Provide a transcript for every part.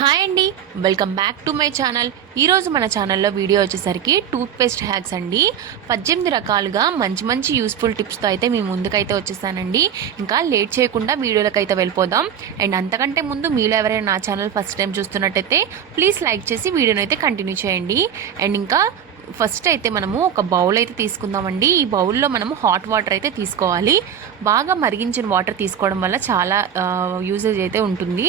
Hi అండి, welcome back to my channel. ఈరోజు మన ఛానల్లో వీడియో వచ్చేసరికి టూత్పేస్ట్ హ్యాక్స్ అండి. 18 రకాలుగా మంచి మంచి యూస్ఫుల్ టిప్స్తో అయితే మీ ముందుకైతే వచ్చేసానండి. ఇంకా లేట్ చేయకుండా వీడియోలకైతే వెళ్ళిపోదాం. అండ్ అంతకంటే ముందు మీలో ఎవరైనా నా ఛానల్ ఫస్ట్ టైం చూస్తున్నట్టయితే ప్లీజ్ లైక్ చేసి వీడియోని అయితే కంటిన్యూ చేయండి. అండ్ ఇంకా ఫస్ట్ అయితే మనము ఒక బౌల్ అయితే తీసుకుందామండి. ఈ బౌల్లో మనము హాట్ వాటర్ అయితే తీసుకోవాలి. బాగా మరిగించిన వాటర్ తీసుకోవడం వల్ల చాలా యూజేజ్ అయితే ఉంటుంది.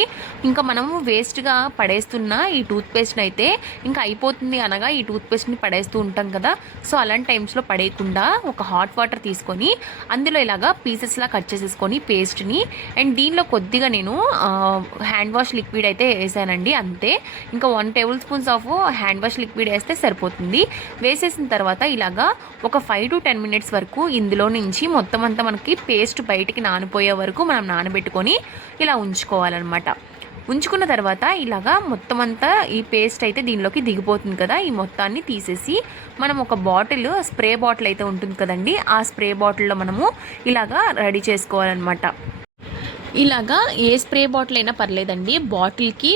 ఇంకా మనము వేస్ట్గా పడేస్తున్న ఈ టూత్పేస్ట్ని అయితే ఇంకా అయిపోతుంది అనగా ఈ టూత్పేస్ట్ని పడేస్తూ ఉంటాం కదా. సో అలాంటి టైమ్స్లో పడేయకుండా ఒక హాట్ వాటర్ తీసుకొని అందులో ఇలాగా పీసెస్లా కట్ చేసేసుకొని పేస్ట్ని, అండ్ దీనిలో కొద్దిగా నేను హ్యాండ్ వాష్ లిక్విడ్ అయితే వేసానండి. అంతే, ఇంకా 1 table spoons of hand wash liquid వేస్తే సరిపోతుంది. వేసేసిన తర్వాత ఇలాగా ఒక 5 to 10 మినిట్స్ వరకు ఇందులో నుంచి మొత్తం అంతా మనకి పేస్ట్ బయటికి నానిపోయే వరకు మనం నానబెట్టుకొని ఇలా ఉంచుకోవాలన్నమాట. ఉంచుకున్న తర్వాత ఇలాగా మొత్తం అంతా ఈ పేస్ట్ అయితే దీనిలోకి దిగిపోతుంది కదా. ఈ మొత్తాన్ని తీసేసి మనం ఒక బాటిల్, స్ప్రే బాటిల్ అయితే ఉంటుంది కదండి, ఆ స్ప్రే బాటిల్లో మనము ఇలాగా రెడీ చేసుకోవాలన్నమాట. ఇలాగా ఏ స్ప్రే బాటిల్ అయినా పర్లేదండి. బాటిల్కి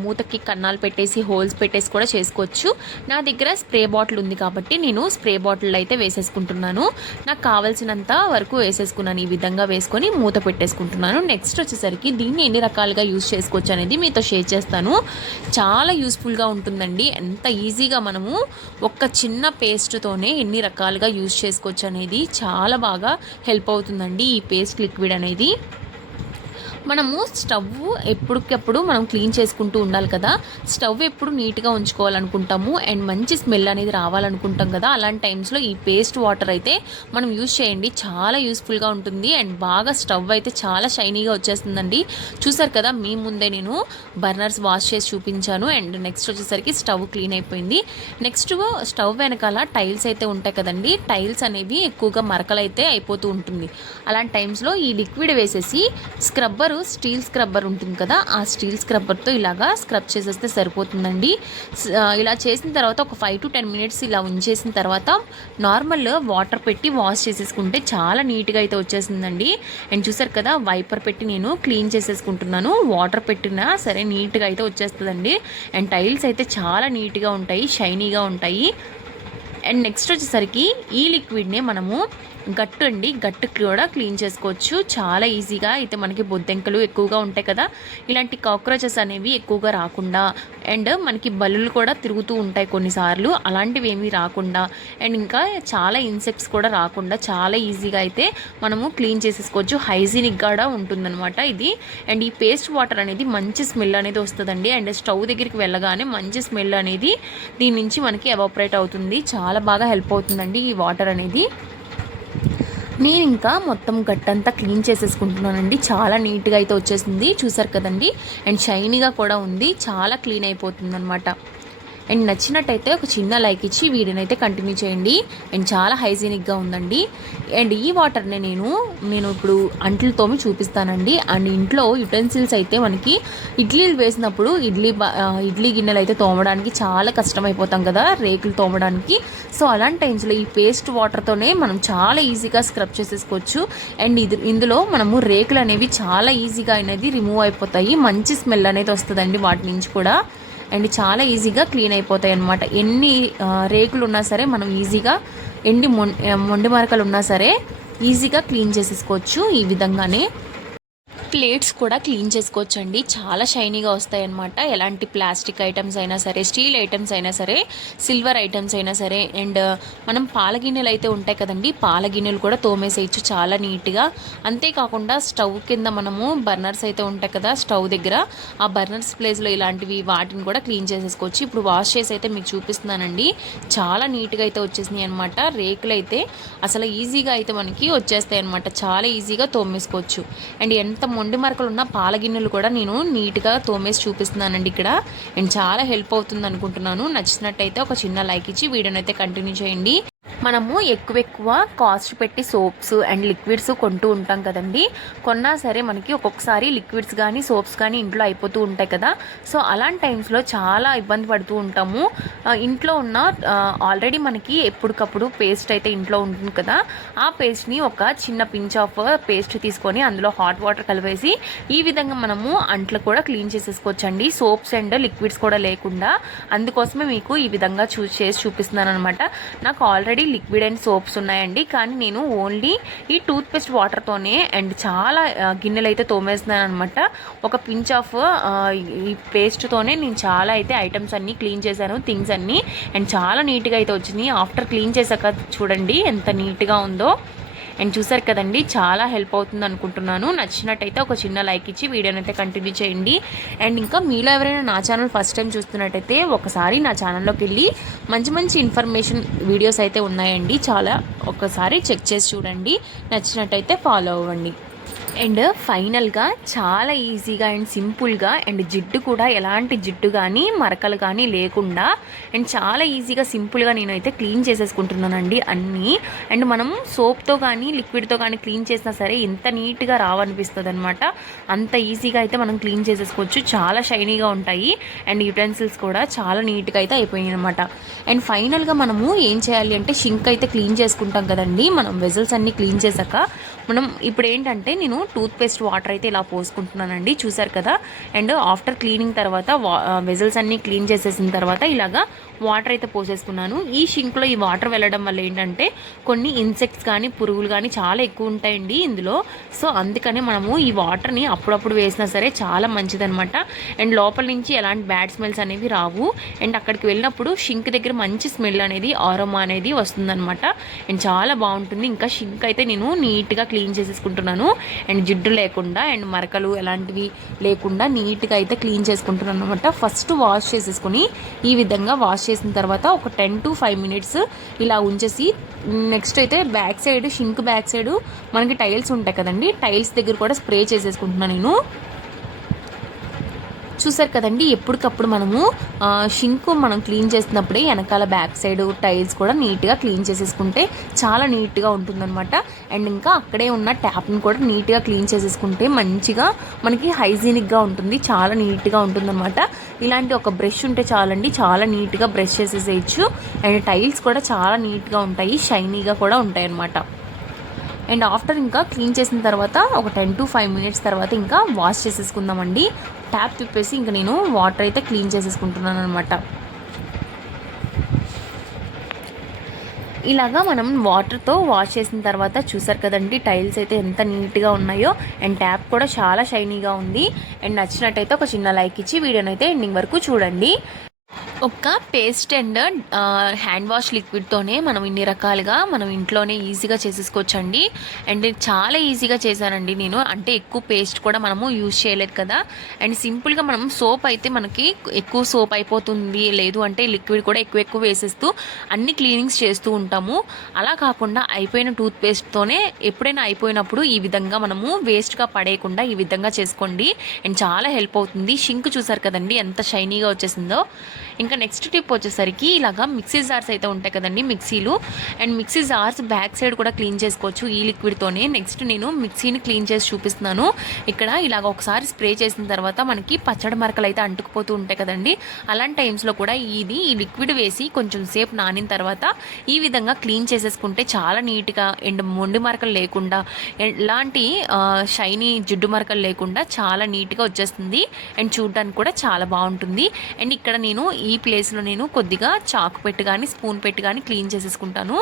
మూతకి కన్నాలు పెట్టేసి హోల్స్ పెట్టేసి కూడా చేసుకోవచ్చు. నా దగ్గర స్ప్రే బాటిల్ ఉంది కాబట్టి నేను స్ప్రే బాటిల్ అయితే వేసేసుకుంటున్నాను. నాకు కావాల్సినంత వరకు వేసేసుకున్నాను. ఈ విధంగా వేసుకొని మూత పెట్టేసుకుంటున్నాను. నెక్స్ట్ వచ్చేసరికి దీన్ని ఎన్ని రకాలుగా యూజ్ చేసుకోవచ్చు అనేది మీతో షేర్ చేస్తాను. చాలా యూస్ఫుల్గా ఉంటుందండి. ఎంత ఈజీగా మనము ఒక చిన్న పేస్ట్తోనే ఎన్ని రకాలుగా యూజ్ చేసుకోవచ్చు అనేది చాలా బాగా హెల్ప్ అవుతుందండి ఈ పేస్ట్ లిక్విడ్ అనేది. మనము స్టవ్ ఎప్పటికప్పుడు మనం క్లీన్ చేసుకుంటూ ఉండాలి కదా. స్టవ్ ఎప్పుడు నీట్గా ఉంచుకోవాలనుకుంటాము అండ్ మంచి స్మెల్ అనేది రావాలనుకుంటాం కదా. అలాంటి టైమ్స్లో ఈ పేస్ట్ వాటర్ అయితే మనం యూజ్ చేయండి, చాలా యూస్ఫుల్గా ఉంటుంది. అండ్ బాగా స్టవ్ అయితే చాలా షైనీగా వచ్చేస్తుందండి. చూసారు కదా, మీ ముందే నేను బర్నర్స్ వాష్ చేసి చూపించాను. అండ్ నెక్స్ట్ వచ్చేసరికి స్టవ్ క్లీన్ అయిపోయింది. నెక్స్ట్ స్టవ్ వెనకాల టైల్స్ అయితే ఉంటాయి కదండి, టైల్స్ అనేవి ఎక్కువగా మరకలైతే అయిపోతూ ఉంటుంది. అలాంటి టైమ్స్లో ఈ లిక్విడ్ వేసేసి స్టీల్ స్క్రబ్బర్ ఉంటుంది కదా, ఆ స్టీల్ స్క్రబ్బర్తో ఇలాగా స్క్రబ్ చేసేస్తే సరిపోతుందండి. ఇలా చేసిన తర్వాత ఒక 5 to 10 మినిట్స్ ఇలా ఉంచేసిన తర్వాత నార్మల్ వాటర్ పెట్టి వాష్ చేసేసుకుంటే చాలా నీట్గా అయితే వచ్చేసిందండి. అండ్ చూసారు కదా, వైపర్ పెట్టి నేను క్లీన్ చేసేసుకుంటున్నాను. వాటర్ పెట్టినా సరే నీట్గా అయితే వచ్చేస్తుందండి. అండ్ టైల్స్ అయితే చాలా నీట్గా ఉంటాయి, షైనీగా ఉంటాయి. అండ్ నెక్స్ట్ వచ్చేసరికి ఈ లిక్విడ్ని మనము గట్టు కూడా క్లీన్ చేసుకోవచ్చు చాలా ఈజీగా. అయితే మనకి బొద్దెంకలు ఎక్కువగా ఉంటాయి కదా, ఇలాంటి కాక్రోచెస్ అనేవి ఎక్కువగా రాకుండా, అండ్ మనకి బల్లులు కూడా తిరుగుతూ ఉంటాయి కొన్నిసార్లు, అలాంటివి ఏమీ రాకుండా, అండ్ ఇంకా చాలా ఇన్సెక్ట్స్ కూడా రాకుండా చాలా ఈజీగా అయితే మనము క్లీన్ చేసేసుకోవచ్చు. హైజీనిక్ కూడా ఉంటుందన్నమాట ఇది. అండ్ ఈ పేస్ట్ వాటర్ అనేది మంచి స్మెల్ అనేది వస్తుందండి. అండ్ స్టవ్ దగ్గరికి వెళ్ళగానే మంచి స్మెల్ అనేది దీని నుంచి మనకి ఎవాపరేట్ అవుతుంది. చాలా బాగా హెల్ప్ అవుతుందండి ఈ వాటర్ అనేది. నేను ఇంకా మొత్తం గట్టంతా క్లీన్ చేసేసుకుంటున్నానండి. చాలా నీట్గా అయితే వచ్చేసింది, చూసారు కదండి. అండ్ షైనీగా కూడా ఉంది, చాలా క్లీన్ అయిపోతుంది అనమాట. అండ్ నచ్చినట్టయితే ఒక చిన్న లైక్ ఇచ్చి వీడియోని అయితే కంటిన్యూ చేయండి. అండ్ చాలా హైజీనిక్గా ఉందండి. అండ్ ఈ వాటర్ని నేను ఇప్పుడు అంట్లు తోమి చూపిస్తానండి. అండ్ ఇంట్లో యుటెన్సిల్స్ అయితే మనకి ఇడ్లీలు వేసినప్పుడు ఇడ్లీ గిన్నెలు అయితే తోమడానికి చాలా కష్టమైపోతాం కదా, రేకులు తోమడానికి. సో అలాంటి టైమ్స్లో ఈ పేస్ట్ వాటర్తోనే మనం చాలా ఈజీగా స్క్రబ్ చేసేసుకోవచ్చు. అండ్ ఇందులో మనము రేకులు అనేవి చాలా ఈజీగా అనేది రిమూవ్ అయిపోతాయి. మంచి స్మెల్ అనేది వస్తుందండి వాటి నుంచి కూడా. అండ్ చాలా ఈజీగా క్లీన్ అయిపోతాయి అన్నమాట. ఎన్ని రేకులు ఉన్నా సరే మనం ఈజీగా, మొండి మరకలు ఉన్నా సరే ఈజీగా క్లీన్ చేసేసుకోవచ్చు ఈ విధంగానే. ప్లేట్స్ కూడా క్లీన్ చేసుకోవచ్చు అండి, చాలా షైనీగా వస్తాయి అన్నమాట. ఎలాంటి ప్లాస్టిక్ ఐటమ్స్ అయినా సరే, స్టీల్ ఐటమ్స్ అయినా సరే, సిల్వర్ ఐటమ్స్ అయినా సరే. అండ్ మనం పాల గిన్నెలు అయితే ఉంటాయి కదండి, పాల గిన్నెలు కూడా తోమేసేయచ్చు చాలా నీట్గా. అంతేకాకుండా స్టవ్ కింద మనము బర్నర్స్ అయితే ఉంటాయి కదా స్టవ్ దగ్గర, ఆ బర్నర్స్ ప్లేస్లో ఇలాంటివి వాటిని కూడా క్లీన్ చేసేసుకోవచ్చు. ఇప్పుడు వాష్ చేసి అయితే మీకు చూపిస్తున్నానండి. చాలా నీట్గా అయితే వచ్చేసినాయి అనమాట. రేకులు అయితే అసలు ఈజీగా అయితే మనకి వచ్చేస్తాయి అనమాట, చాలా ఈజీగా తోమేసుకోవచ్చు. అండ్ ఎంత మొండి మరకలు ఉన్న పాల గిన్నెలు కూడా నేను నీట్గా తోమేసి చూపిస్తున్నానండి ఇక్కడ. అండ్ చాలా హెల్ప్ అవుతుంది అనుకుంటున్నాను. నచ్చినట్టయితే ఒక చిన్న లైక్ ఇచ్చి వీడియోని అయితే కంటిన్యూ చేయండి. మనము ఎక్కువ కాస్ట్ పెట్టి సోప్స్ అండ్ లిక్విడ్స్ కొంటూ ఉంటాం కదండి. కొన్నా సరే మనకి ఒక్కొక్కసారి లిక్విడ్స్ కానీ సోప్స్ కానీ ఇంట్లో అయిపోతూ ఉంటాయి కదా. సో అలాంటి టైమ్స్లో చాలా ఇబ్బంది పడుతూ ఉంటాము. ఇంట్లో ఉన్న ఆల్రెడీ మనకి ఎప్పటికప్పుడు పేస్ట్ అయితే ఇంట్లో ఉంటుంది కదా, ఆ పేస్ట్ని ఒక చిన్న పించ్ ఆఫ్ పేస్ట్ తీసుకొని అందులో హాట్ వాటర్ కలిపేసి ఈ విధంగా మనము అంట్లు కూడా క్లీన్ చేసేసుకోవచ్చండి, సోప్స్ అండ్ లిక్విడ్స్ కూడా లేకుండా. అందుకోసమే మీకు ఈ విధంగా చేసి చూపిస్తున్నాను అనమాట. నాకు ఆల్రెడీ లిక్విడ్ అండ్ సోప్స్ ఉన్నాయండి, కానీ నేను ఓన్లీ ఈ టూత్ పేస్ట్ వాటర్తోనే అండ్ చాలా గిన్నెలు అయితే తోమేస్తున్నాను అనమాట. ఒక పించ్ ఆఫ్ ఈ పేస్ట్తోనే నేను చాలా అయితే ఐటమ్స్ అన్నీ క్లీన్ చేశాను, థింగ్స్ అన్నీ, అండ్ చాలా నీట్గా అయితే వచ్చింది. ఆఫ్టర్ క్లీన్ చేశాక చూడండి ఎంత నీట్గా ఉందో. అండ్ చూసారు కదండి, చాలా హెల్ప్ అవుతుంది అనుకుంటున్నాను. నచ్చినట్టయితే ఒక చిన్న లైక్ ఇచ్చి వీడియోని అయితే కంటిన్యూ చేయండి. అండ్ ఇంకా మీలో ఎవరైనా నా ఛానల్ ఫస్ట్ టైం చూస్తున్నట్టయితే ఒకసారి నా ఛానల్లోకి వెళ్ళి మంచి మంచి ఇన్ఫర్మేషన్ వీడియోస్ అయితే ఉన్నాయండి, చాలా ఒకసారి చెక్ చేసి చూడండి. నచ్చినట్టయితే ఫాలో అవ్వండి. అండ్ ఫైనల్గా చాలా ఈజీగా అండ్ సింపుల్గా అండ్ జిడ్డు కూడా ఎలాంటి జిడ్డు కానీ మరకలు కానీ లేకుండా అండ్ చాలా ఈజీగా సింపుల్గా నేనైతే క్లీన్ చేసేసుకుంటున్నానండి అన్నీ. అండ్ మనం సోప్తో కానీ లిక్విడ్తో కానీ క్లీన్ చేసినా సరే ఎంత నీట్గా రావనిపిస్తుంది అనమాట. అంత ఈజీగా అయితే మనం క్లీన్ చేసేసుకోవచ్చు, చాలా షైనీగా ఉంటాయి. అండ్ యుటెన్సిల్స్ కూడా చాలా నీట్గా అయితే అయిపోయాయి అనమాట. అండ్ ఫైనల్గా మనము ఏం చేయాలి అంటే షింక్ అయితే క్లీన్ చేసుకుంటాం కదండి, మనం వెజల్స్ అన్నీ క్లీన్ చేశాక మనం ఇప్పుడు ఏంటంటే నేను టూత్ పేస్ట్ వాటర్ అయితే ఇలా పోసుకుంటున్నానండి, చూసారు కదా. అండ్ ఆఫ్టర్ క్లీనింగ్ తర్వాత వెజల్స్ అన్నీ క్లీన్ చేసేసిన తర్వాత ఇలాగా వాటర్ అయితే పోసేసుకున్నాను. ఈ షింక్లో ఈ వాటర్ వెళ్ళడం వల్ల ఏంటంటే కొన్ని ఇన్సెక్ట్స్ కానీ పురుగులు కానీ చాలా ఎక్కువ ఉంటాయండి ఇందులో. సో అందుకని మనము ఈ వాటర్ని అప్పుడప్పుడు వేసినా సరే చాలా మంచిదనమాట. అండ్ లోపల నుంచి ఎలాంటి బ్యాడ్ స్మెల్స్ అనేవి రావు. అండ్ అక్కడికి వెళ్ళినప్పుడు షింక్ దగ్గర మంచి స్మెల్ అనేది ఆరోమా అనేది వస్తుందన్నమాట. అండ్ చాలా బాగుంటుంది. ఇంకా షింక్ అయితే నేను నీట్గా క్లీన్ చేసేసుకుంటున్నాను, అండ్ జిడ్డు లేకుండా అండ్ మరకలు ఎలాంటివి లేకుండా నీట్గా అయితే క్లీన్ చేసుకుంటున్నాను అనమాట. ఫస్ట్ వాష్ చేసేసుకుని ఈ విధంగా వాష్ చేసిన తర్వాత ఒక 10 to 5 minutes ఇలా ఉంచేసి నెక్స్ట్ అయితే back side sink back side మనకి టైల్స్ ఉంటాయి కదండి, టైల్స్ దగ్గర కూడా స్ప్రే చేసేసుకుంటున్నాను నేను. చూసారు కదండి, ఎప్పటికప్పుడు మనము షింక్ మనం క్లీన్ చేసినప్పుడే వెనకాల బ్యాక్ సైడ్ టైల్స్ కూడా నీట్గా క్లీన్ చేసేసుకుంటే చాలా నీట్గా ఉంటుందన్నమాట. అండ్ ఇంకా అక్కడే ఉన్న ట్యాప్ని కూడా నీట్గా క్లీన్ చేసేసుకుంటే మంచిగా మనకి హైజీనిక్గా ఉంటుంది, చాలా నీట్గా ఉంటుందన్నమాట. ఇలాంటి ఒక బ్రష్ ఉంటే చాలండి, చాలా నీట్గా బ్రష్ చేసేసేయచ్చు. అండ్ టైల్స్ కూడా చాలా నీట్గా ఉంటాయి, షైనీగా కూడా ఉంటాయి అన్నమాట. అండ్ ఆఫ్టర్ ఇంకా క్లీన్ చేసిన తర్వాత ఒక 10 to 5 minutes తర్వాత ఇంకా వాష్ చేసేసుకుందామండి. ట్యాప్ తిప్పేసి ఇంకా నేను వాటర్ అయితే క్లీన్ చేసేసుకుంటున్నాను అనమాట. ఇలాగా మనం వాటర్తో వాష్ చేసిన తర్వాత చూసారు కదండి టైల్స్ అయితే ఎంత నీట్గా ఉన్నాయో. అండ్ ట్యాప్ కూడా చాలా షైనీగా ఉంది. అండ్ నచ్చినట్టయితే ఒక చిన్న లైక్ ఇచ్చి వీడియోని అయితే ఎండింగ్ వరకు చూడండి. ఒక పేస్ట్ అండ్ హ్యాండ్ వాష్ లిక్విడ్తోనే మనం ఇన్ని రకాలుగా మనం ఇంట్లోనే ఈజీగా చేసేసుకోవచ్చండి. అండ్ చాలా ఈజీగా చేశానండి నేను, అంటే ఎక్కువ పేస్ట్ కూడా మనము యూజ్ చేయలేదు కదా. అండ్ సింపుల్గా మనం సోప్ అయితే మనకి ఎక్కువ సోప్ అయిపోతుంది, లేదు అంటే లిక్విడ్ కూడా ఎక్కువ వేసేస్తూ అన్ని క్లీనింగ్స్ చేస్తూ ఉంటాము. అలా కాకుండా అయిపోయిన టూత్ పేస్ట్తోనే ఎప్పుడైనా అయిపోయినప్పుడు ఈ విధంగా మనము వేస్ట్గా పడేయకుండా ఈ విధంగా చేసుకోండి. అండ్ చాలా హెల్ప్ అవుతుంది. షింక్ చూసారు కదండి ఎంత షైనీగా వచ్చేసిందో. ఇంకా నెక్స్ట్ టిప్ వచ్చేసరికి ఇలాగా మిక్సీ జార్స్ అయితే ఉంటాయి కదండి, మిక్సీలు. And mixie jars back side కూడా క్లీన్ చేసుకోవచ్చు ఈ లిక్విడ్తోనే. నెక్స్ట్ నేను మిక్సీని క్లీన్ చేసి చూపిస్తున్నాను. ఇక్కడ ఇలాగ ఒకసారి స్ప్రే చేసిన తర్వాత మనకి పచ్చడి మరకలు అయితే అంటుకుపోతూ ఉంటాయి కదండి, అలాంటి టైమ్స్లో కూడా ఈ లిక్విడ్ వేసి కొంచెం సేపు నానిన తర్వాత ఈ విధంగా క్లీన్ చేసేసుకుంటే చాలా నీట్గా అండ్ మొండి మరకలు లేకుండా ఎలాంటి షైనీ జిడ్డు మరకలు లేకుండా చాలా నీట్గా వచ్చేస్తుంది. అండ్ చూడడానికి కూడా చాలా బాగుంటుంది. అండ్ ఇక్కడ నేను ఈ ప్లేస్లో నేను కొద్దిగా చాకు పెట్టి కానీ స్పూన్ పెట్టి కానీ క్లీన్ చేసేసుకుంటాను.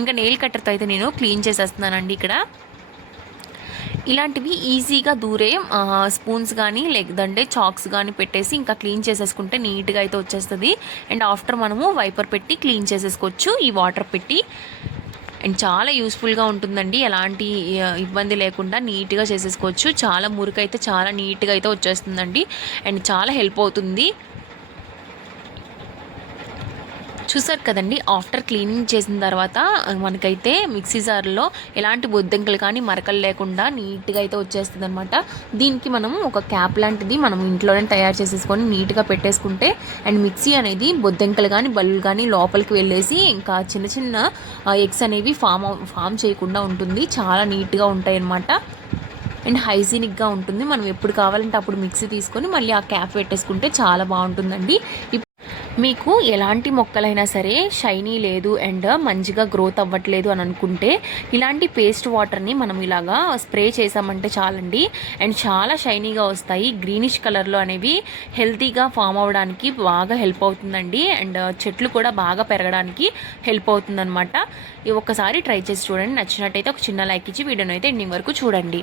ఇంకా నెయిల్ కట్టర్తో అయితే నేను క్లీన్ చేసేస్తున్నానండి. ఇక్కడ ఇలాంటివి ఈజీగా దూరే స్పూన్స్ కానీ లేదంటే చాక్స్ కానీ పెట్టేసి ఇంకా క్లీన్ చేసేసుకుంటే నీట్గా అయితే వచ్చేస్తుంది. అండ్ ఆఫ్టర్ మనము వైపర్ పెట్టి క్లీన్ చేసేసుకోవచ్చు ఈ వాటర్ పెట్టి. అండ్ చాలా యూస్ఫుల్గా ఉంటుందండి, ఎలాంటి ఇబ్బంది లేకుండా నీట్గా చేసేసుకోవచ్చు. చాలా మురికి అయితే చాలా నీట్గా అయితే వచ్చేస్తుందండి. అండ్ చాలా హెల్ప్ అవుతుంది. చూసారు కదండి, ఆఫ్టర్ క్లీనింగ్ చేసిన తర్వాత మనకైతే మిక్సీ జార్లో ఎలాంటి బొద్దింకలు కానీ మరకలు లేకుండా నీట్గా అయితే వచ్చేస్తుంది అనమాట. దీనికి మనం ఒక క్యాప్ లాంటిది మనం ఇంట్లోనే తయారు చేసేసుకొని నీట్గా పెట్టేసుకుంటే అండ్ మిక్సీ అనేది బొద్దింకలు కానీ బల్లు కానీ లోపలికి వెళ్ళేసి ఇంకా చిన్న చిన్న ఎగ్స్ అనేవి ఫామ్ చేయకుండా ఉంటుంది. చాలా నీట్గా ఉంటాయి అన్నమాట. అండ్ హైజీనిక్గా ఉంటుంది. మనం ఎప్పుడు కావాలంటే అప్పుడు మిక్సీ తీసుకొని మళ్ళీ ఆ క్యాప్ పెట్టేసుకుంటే చాలా బాగుంటుందండి. మీకు ఎలాంటి మొక్కలైనా సరే షైనీ లేదు అండ్ మంచిగా గ్రోత్ అవ్వట్లేదు అని అనుకుంటే ఇలాంటి పేస్ట్ వాటర్ని మనం ఇలాగా స్ప్రే చేసామంటే చాలండి అండ్ చాలా షైనీగా వస్తాయి. గ్రీనిష్ కలర్లో అనేవి హెల్తీగా ఫామ్ అవ్వడానికి బాగా హెల్ప్ అవుతుందండి అండ్ చెట్లు కూడా బాగా పెరగడానికి హెల్ప్ అవుతుందన్నమాట. ఒక్కసారి ట్రై చేసి చూడండి. నచ్చినట్టయితే ఒక చిన్న లైక్ ఇచ్చి వీడియోని అయితే ఎండింగ్ వరకు చూడండి.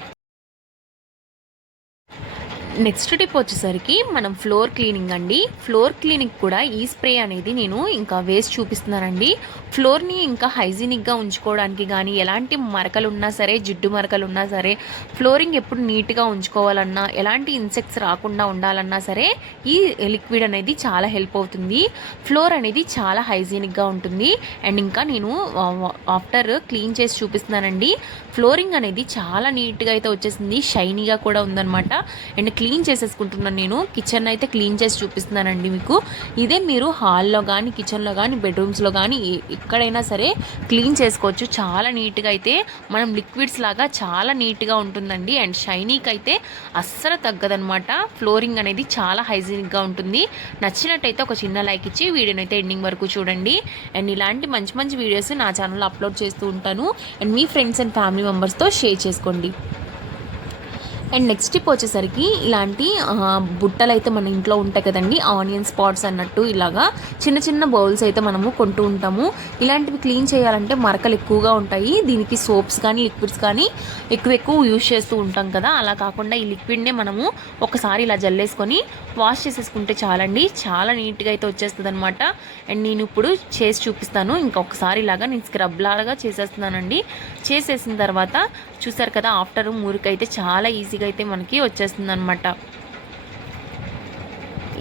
నెక్స్ట్ టిప్ వచ్చేసరికి మనం ఫ్లోర్ క్లీనింగ్ అండి. ఫ్లోర్ క్లీనింగ్ కూడా ఈ స్ప్రే అనేది నేను ఇంకా వేసి చూపిస్తున్నానండి. ఫ్లోర్ని ఇంకా హైజీనిక్గా ఉంచుకోవడానికి కానీ ఎలాంటి మరకలు ఉన్నా సరే, జిడ్డు మరకలు ఉన్నా సరే, ఫ్లోరింగ్ ఎప్పుడు నీట్గా ఉంచుకోవాలన్నా, ఎలాంటి ఇన్సెక్ట్స్ రాకుండా ఉండాలన్నా సరే ఈ లిక్విడ్ అనేది చాలా హెల్ప్ అవుతుంది. ఫ్లోర్ అనేది చాలా హైజీనిక్గా ఉంటుంది అండ్ ఇంకా నేను ఆఫ్టర్ క్లీన్ చేసి చూపిస్తున్నానండి. ఫ్లోరింగ్ అనేది చాలా నీట్గా అయితే వచ్చేసింది, షైనీగా కూడా ఉందన్నమాట. అండ్ క్లీన్ చేసేసుకుంటున్నాను. నేను కిచెన్ అయితే క్లీన్ చేసి చూపిస్తున్నానండి మీకు. ఇదే మీరు హాల్లో కానీ, కిచెన్లో కానీ, బెడ్రూమ్స్లో కానీ ఎక్కడైనా సరే క్లీన్ చేసుకోవచ్చు. చాలా నీట్గా అయితే మనం లిక్విడ్స్ లాగా చాలా నీట్గా ఉంటుందండి అండ్ షైనీకి అయితే అస్సలు తగ్గదనమాట. ఫ్లోరింగ్ అనేది చాలా హైజీనిక్గా ఉంటుంది. నచ్చినట్టయితే ఒక చిన్న లైక్ ఇచ్చి వీడియోని అయితే ఎండింగ్ వరకు చూడండి. అండ్ ఇలాంటి మంచి మంచి వీడియోస్ నా ఛానల్లో అప్లోడ్ చేస్తూ ఉంటాను and me friends and family మెంబర్స్తో షేర్ చేసుకోండి. అండ్ నెక్స్ట్ టిప్ వచ్చేసరికి ఇలాంటి బుట్టలు అయితే మన ఇంట్లో ఉంటాయి కదండి, ఆనియన్ స్పాట్స్ అన్నట్టు ఇలాగా చిన్న చిన్న బౌల్స్ అయితే మనము కొంటూ ఉంటాము. ఇలాంటివి క్లీన్ చేయాలంటే మరకలు ఎక్కువగా ఉంటాయి. దీనికి సోప్స్ కానీ లిక్విడ్స్ కానీ ఎక్కువ యూజ్ చేస్తూ ఉంటాం కదా, అలా కాకుండా ఈ లిక్విడ్నే మనము ఒకసారి ఇలా జల్లేసుకొని వాష్ చేసేసుకుంటే చాలండి. చాలా నీట్గా అయితే వచ్చేస్తుంది అనమాట. అండ్ నేను ఇప్పుడు చేసి చూపిస్తాను. ఇంకొకసారి ఇలాగా నేను స్క్రబ్ లాగా చేసేస్తున్నానండి. చేసేసిన తర్వాత చూసారు కదా, ఆఫ్టర్ మురికైతే చాలా ఈజీగా అయితే మనకి వచ్చేస్తుంది అనమాట.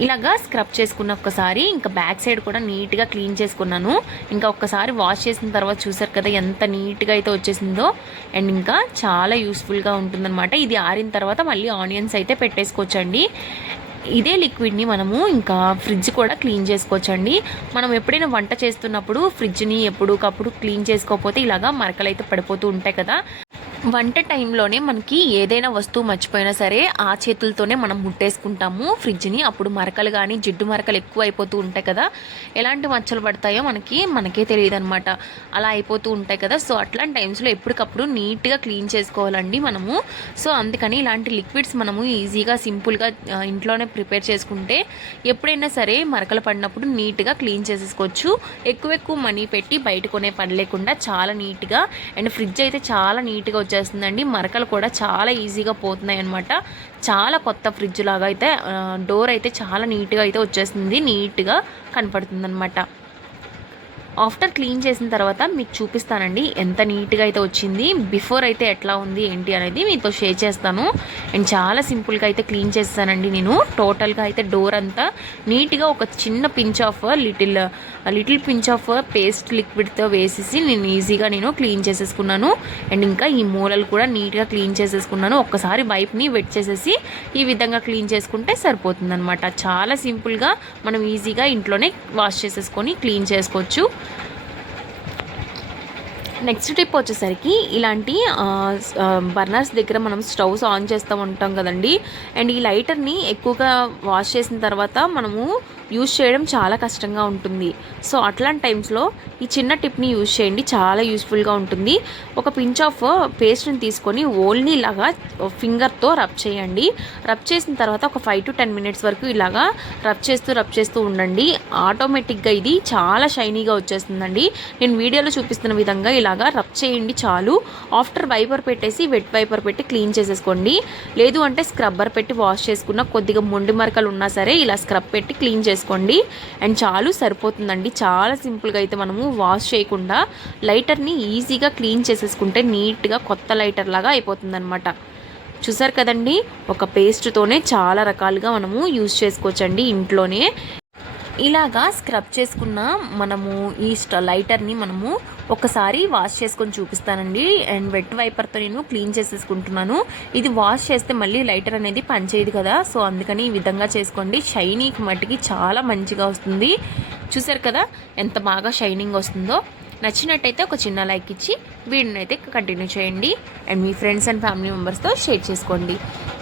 ఇలాగా స్క్రబ్ చేసుకున్న ఒక్కసారి ఇంకా బ్యాక్ సైడ్ కూడా నీట్గా క్లీన్ చేసుకున్నాను. ఇంకా ఒక్కసారి వాష్ చేసిన తర్వాత చూసారు కదా ఎంత నీట్గా అయితే వచ్చేసిందో అండ్ ఇంకా చాలా యూస్ఫుల్గా ఉంటుందన్నమాట. ఇది ఆరిన తర్వాత మళ్ళీ ఆనియన్స్ అయితే పెట్టేసుకోవచ్చండి. ఇదే లిక్విడ్ని మనము ఇంకా ఫ్రిడ్జ్ కూడా క్లీన్ చేసుకోవచ్చండి. మనం ఎప్పుడైనా వంట చేస్తున్నప్పుడు ఫ్రిడ్జ్ని ఎప్పుడూకప్పుడు క్లీన్ చేసుకోకపోతే ఇలాగా మరకలు అయితే పడిపోతూ ఉంటాయి కదా. వంట టైంలోనే మనకి ఏదైనా వస్తువు మర్చిపోయినా సరే ఆ చేతులతోనే మనం ముట్టేసుకుంటాము ఫ్రిడ్జ్ని. అప్పుడు మరకలు కానీ జిడ్డు మరకలు ఎక్కువ అయిపోతూ ఉంటాయి కదా, ఎలాంటి మచ్చలు పడతాయో మనకే తెలియదు అనమాట. అలా అయిపోతూ ఉంటాయి కదా. సో అట్లాంటి టైమ్స్లో ఎప్పటికప్పుడు నీట్గా క్లీన్ చేసుకోవాలండి మనము. సో అందుకని ఇలాంటి లిక్విడ్స్ మనము ఈజీగా సింపుల్గా ఇంట్లోనే ప్రిపేర్ చేసుకుంటే ఎప్పుడైనా సరే మరకలు పడినప్పుడు నీట్గా క్లీన్ చేసేసుకోవచ్చు. ఎక్కువ మనీ పెట్టి బయట కొనే పని లేకుండా చాలా నీట్గా. అండ్ ఫ్రిడ్జ్ అయితే చాలా నీట్గా వచ్చేస్తుందండి. మరకలు కూడా చాలా ఈజీగా పోతున్నాయి అనమాట. చాలా కొత్త ఫ్రిడ్జ్ లాగా అయితే డోర్ అయితే చాలా నీట్గా అయితే వచ్చేస్తుంది, నీట్గా కనపడుతుంది అనమాట. ఆఫ్టర్ క్లీన్ చేసిన తర్వాత మీకు చూపిస్తానండి ఎంత నీట్గా అయితే వచ్చింది. బిఫోర్ అయితే ఎట్లా ఉంది ఏంటి అనేది మీతో షేర్ చేస్తాను. అండ్ చాలా సింపుల్గా అయితే క్లీన్ చేస్తానండి నేను. టోటల్గా అయితే డోర్ అంతా నీట్గా ఒక చిన్న pinch of little pinch of paste లిక్విడ్తో వేసేసి నేను క్లీన్ చేసేసుకున్నాను. అండ్ ఇంకా ఈ మూలలు కూడా నీట్గా క్లీన్ చేసేసుకున్నాను. ఒక్కసారి వైప్ని వెట్ చేసేసి ఈ విధంగా క్లీన్ చేసుకుంటే సరిపోతుందన్నమాట. చాలా సింపుల్గా మనం ఈజీగా ఇంట్లోనే వాష్ చేసేసుకొని క్లీన్ చేసుకోవచ్చు. నెక్స్ట్ టిప్ వచ్చేసరికి ఇలాంటి బర్నర్స్ దగ్గర మనం స్టవ్స్ ఆన్ చేస్తూ ఉంటాం కదండి. అండ్ ఈ లైటర్ని ఎక్కువగా వాష్ చేసిన తర్వాత మనము యూజ్ చేయడం చాలా కష్టంగా ఉంటుంది. సో అట్లాంటి టైమ్స్లో ఈ చిన్న టిప్ని యూజ్ చేయండి, చాలా యూస్ఫుల్గా ఉంటుంది. ఒక పించ్ ఆఫ్ పేస్ట్ని తీసుకొని ఓన్లీ ఇలాగా ఫింగర్తో రబ్ చేయండి. రబ్ చేసిన తర్వాత ఒక 5 to 10 minutes వరకు ఇలాగా రబ్ చేస్తూ ఉండండి. ఆటోమేటిక్గా ఇది చాలా షైనీగా వచ్చేస్తుందండి. నేను వీడియోలో చూపిస్తున్న విధంగా ఇలాగా రబ్ చేయండి చాలు. ఆఫ్టర్ వైపర్ పెట్టేసి వెట్ వైపర్ పెట్టి క్లీన్ చేసేసుకోండి. లేదు అంటే స్క్రబ్బర్ పెట్టి వాష్ చేసుకున్న కొద్దిగా మొండి మరకలు ఉన్నా సరే ఇలా స్క్రబ్ పెట్టి క్లీన్ చేసుకోండి అండ్ చాలు, సరిపోతుందండి. చాలా సింపుల్గా అయితే మనము వాష్ చేయకుండా లైటర్ని ఈజీగా క్లీన్ చేసేసుకుంటే నీట్గా కొత్త లైటర్ లాగా అయిపోతుంది అనమాట. చూసారు కదండి, ఒక పేస్ట్తోనే చాలా రకాలుగా మనము యూజ్ చేసుకోవచ్చండి ఇంట్లోనే. ఇలాగా స్క్రబ్ చేసుకున్న మనము ఈ లైటర్ని మనము ఒకసారి వాష్ చేసుకొని చూపిస్తానండి. అండ్ వెట్ వైపర్తో నేను క్లీన్ చేసేసుకుంటున్నాను. ఇది వాష్ చేస్తే మళ్ళీ లైటర్ అనేది పనిచేయదు కదా, సో అందుకని ఈ విధంగా చేసుకోండి. షైనీకి మట్టికి చాలా మంచిగా వస్తుంది. చూసారు కదా ఎంత బాగా షైనింగ్ వస్తుందో. నచ్చినట్టయితే ఒక చిన్న లైక్ ఇచ్చి వీడియోని అయితే కంటిన్యూ చేయండి. And me friends and family మెంబర్స్తో షేర్ చేసుకోండి.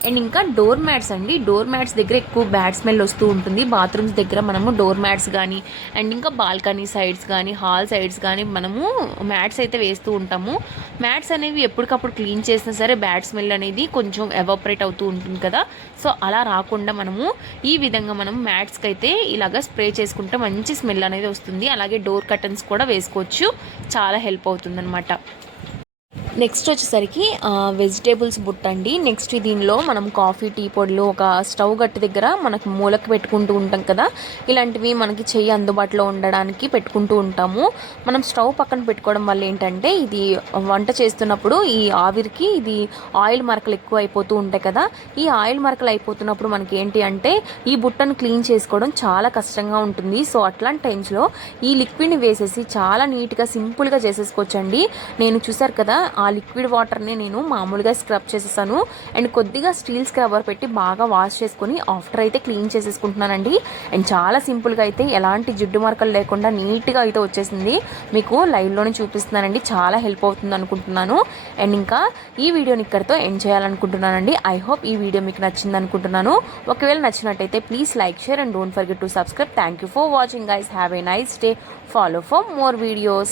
అండ్ ఇంకా డోర్ మ్యాట్స్ అండి. డోర్ మ్యాట్స్ దగ్గర ఎక్కువ బ్యాడ్ స్మెల్ వస్తూ ఉంటుంది. బాత్రూమ్స్ దగ్గర మనము డోర్ మ్యాట్స్ కానీ అండ్ ఇంకా బాల్కనీ సైడ్స్ కానీ హాల్ సైడ్స్ కానీ మనము మ్యాట్స్ అయితే వేస్తూ ఉంటాము. మ్యాట్స్ అనేవి ఎప్పటికప్పుడు క్లీన్ చేసినా సరే బ్యాడ్ స్మెల్ అనేది కొంచెం ఎవాపరేట్ అవుతూ ఉంటుంది కదా, సో అలా రాకుండా మనము ఈ విధంగా మనం మ్యాట్స్కి అయితే ఇలాగ స్ప్రే చేసుకుంటే మంచి స్మెల్ అనేది వస్తుంది. అలాగే డోర్ కర్టన్స్ కూడా వేసుకోవచ్చు, చాలా హెల్ప్ అవుతుంది అనమాట. నెక్స్ట్ వచ్చేసరికి వెజిటేబుల్స్ బుట్ట అండి. నెక్స్ట్ దీనిలో మనం కాఫీ టీ పొడులు ఒక స్టవ్ గట్టి దగ్గర మనకు మూలకి పెట్టుకుంటూ ఉంటాం కదా, ఇలాంటివి మనకి చెయ్యి అందుబాటులో ఉండడానికి పెట్టుకుంటూ ఉంటాము. మనం స్టవ్ పక్కన పెట్టుకోవడం వల్ల ఏంటంటే ఇది వంట చేస్తున్నప్పుడు ఈ ఆవిరికి ఇది ఆయిల్ మరకలు ఎక్కువ అయిపోతూ ఉంటాయి కదా, ఈ ఆయిల్ మరకలు అయిపోతున్నప్పుడు మనకి ఏంటి అంటే ఈ బుట్టను క్లీన్ చేసుకోవడం చాలా కష్టంగా ఉంటుంది. సో అట్లాంటి టైమ్స్లో ఈ లిక్విడ్ని వేసేసి చాలా నీట్గా సింపుల్గా చేసేసుకోవచ్చండి. నేను చూసారు కదా ఆ లిక్విడ్ వాటర్ని నేను మామూలుగా స్క్రబ్ చేసేసాను అండ్ కొద్దిగా స్టీల్ స్క్రబ్బర్ పెట్టి బాగా వాష్ చేసుకుని ఆఫ్టర్ అయితే క్లీన్ చేసేసుకుంటున్నానండి. అండ్ చాలా సింపుల్గా అయితే ఎలాంటి జిడ్డు మరకలు లేకుండా నీట్గా అయితే వచ్చేసింది. మీకు లైవ్లోనే చూపిస్తున్నానండి, చాలా హెల్ప్ అవుతుంది అనుకుంటున్నాను. అండ్ ఇంకా ఈ వీడియోని ఇక్కడితో ఎండ్ చేయాలనుకుంటున్నానండి. ఐ హోప్ ఈ వీడియో మీకు నచ్చింది అనుకుంటున్నాను. ఒకవేళ నచ్చినట్టయితే please like, share and don't forget to subscribe. Thank you for watching guys. Have a nice day. Follow for more videos.